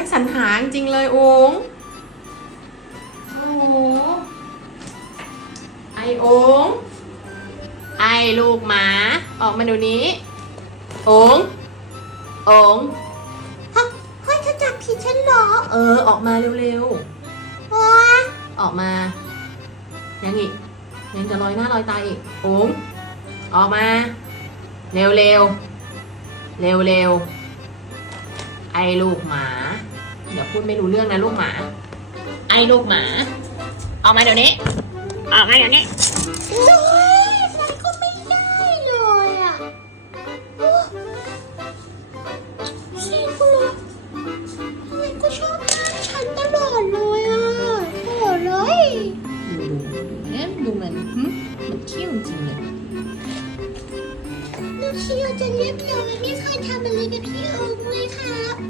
ยสรรหาจริงๆเลยโองโอ้โหไอโองไอลูกหมา ออกมาเดี๋ยวนี้โองโองฮะเฮ้ยเธอจับผิดฉันเหรอ เออ ออกมาเร็วโอ้ยๆออกมา ยังอีก ยังจะลอยหน้าลอยตาอีกโองออกมา เร็วเร็วเร็วเร็วๆ ไอลูกหมา เดี๋ยวพูดไม่รู้เรื่องนะลูกหมา ไอลูกหมาออกมาเดี๋ยวนี้ออกมาเดี๋ยวนี้โอ้ยอะไรก็ไม่ได้เลยอะโอ้สิคุณทำไมก็ชอบหน้าฉันตลอดเลยอะโอ้เลยดูเอ๊ะดูมันหึมันเขี้ยวจริงเลยลูกเชียวจะเรียบร้อยไม่เคยทำอะไรกับพี่เอิง